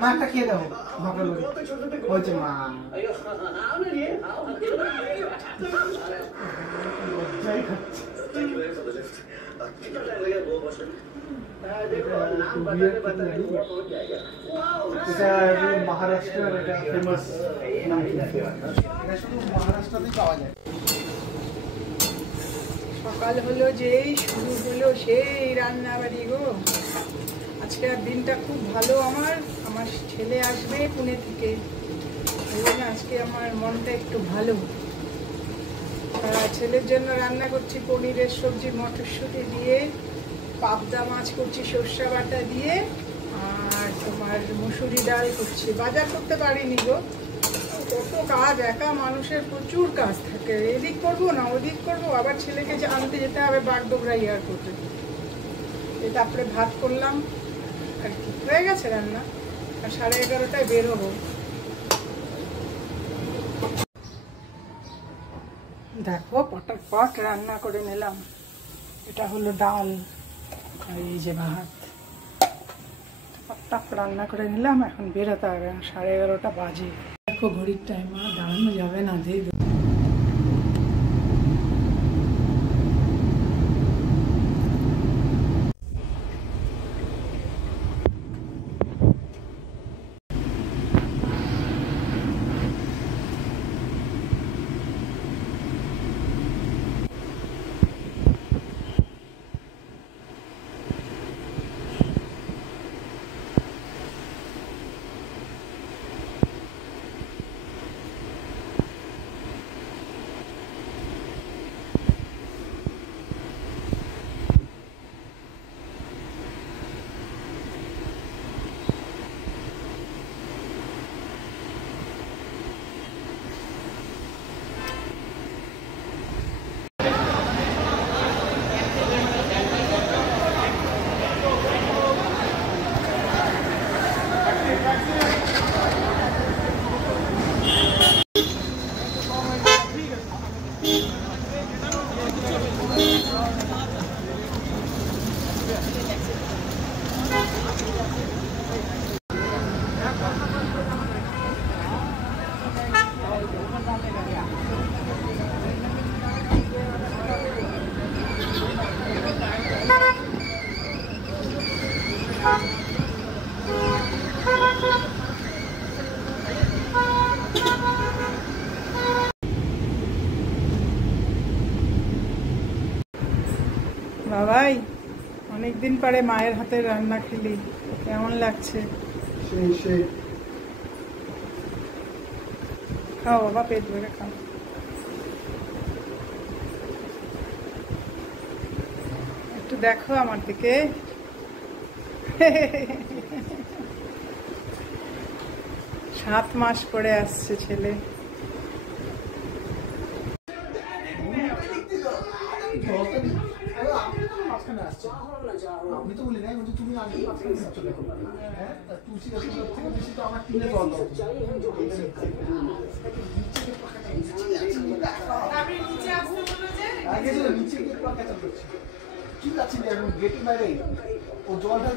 মা একটা খেয়ে দেবো হয়েছে মা মহারাষ্ট্রের এটা ফেমাস এটা শুধু মহারাষ্ট্রতেই পাওয়া যায়। সকাল হলো যেই শুরু হলো সেই রান্নাবাড়ি গো। আজকে আর দিনটা খুব ভালো। আমার ছেলে আসবে পুনে থেকে, এই জন্য আজকে আমার মনটা একটু ভালো। ছেলের জন্য রান্না করছি পনিরের সবজি মটরশুঁটি দিয়ে, পাবদা মাছ করছি সর্ষে বাটা দিয়ে, আর তোমার মুসুরি ডাল করছি। বাজার করতে পারিনি গো, কত কাজ, একা মানুষের প্রচুর কাজ থাকে। এদিক করবো না ওদিক করবো, আবার ছেলেকে আনতে যেতে হবে বাগডোগরা এয়ারপোর্টে। তারপরে ভাত করলাম আর কি, হয়ে গেছে রান্না। আর 11:30টায় বের হবো। দেখো পটাপট রান্না করে নিলাম। এটা হলো ডাল আর এই যে ভাত, পটাপ রান্না করে নিলাম। এখন বেরোতে হবে, 11:30টা বাজে। দেখো ঘড়ির টাইম, আর দাঁড়ানো যাবে না। বাবাই, অনেকদিন পরে মায়ের হাতের রান্না খেলি, কেমন লাগছে? খাও বাবা, পেট ভরে খাও। একটু দেখো আমার দিকে। 7 মাস পরে আসছে ছেলে। আমি তো বলি নাই, তুমি আগে চলে তুলসী গাছ থেকে বেশি তো আমার কিনে জল দাও। নিচে গিয়ে কি যাচ্ছি, গেটের বাইরে ও জলটা